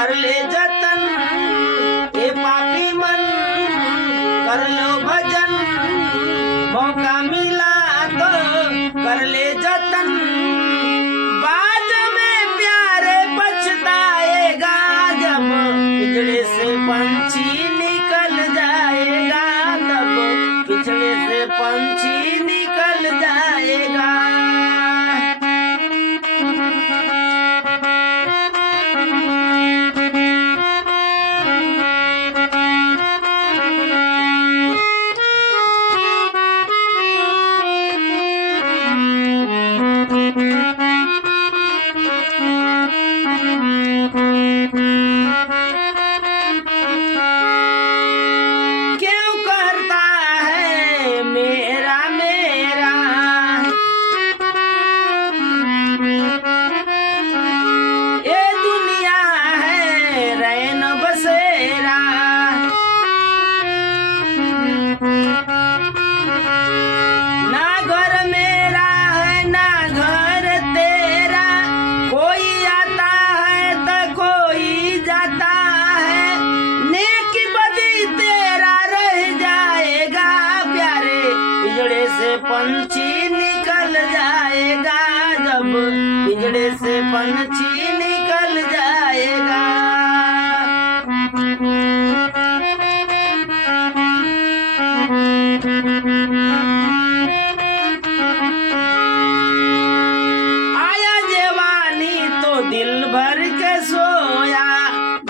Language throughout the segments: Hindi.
कर ले जतन, ए पापी मन कर लो भजन, मौका मिला तो कर ले जतन, बाद में प्यारे पछताएगा जब पिछड़े से पंछी निकल जाएगा, तब पिछड़े से पंछी निकल जाएगा। पंछी निकल जाएगा जब पिंजड़े से पंछी निकल जाएगा। आया जवानी तो दिल भर के सोया,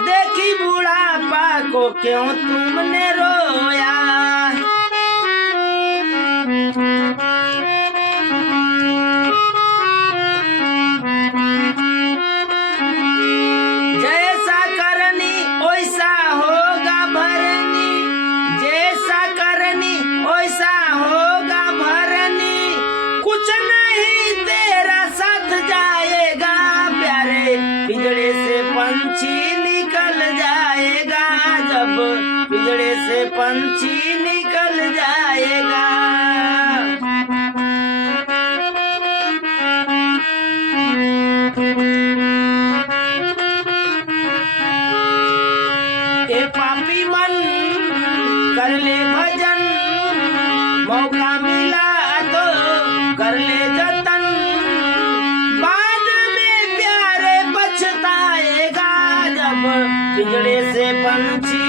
देखी बुढ़ापा को क्यों तुमने रोया। पिंजड़े से पंछी निकल जाएगा जब पिंजड़े से पंछी निकल जाएगा। ए पापी मन कर ले भजन, मौका मिला तो कर ले जतन, पिंजड़े से पंछी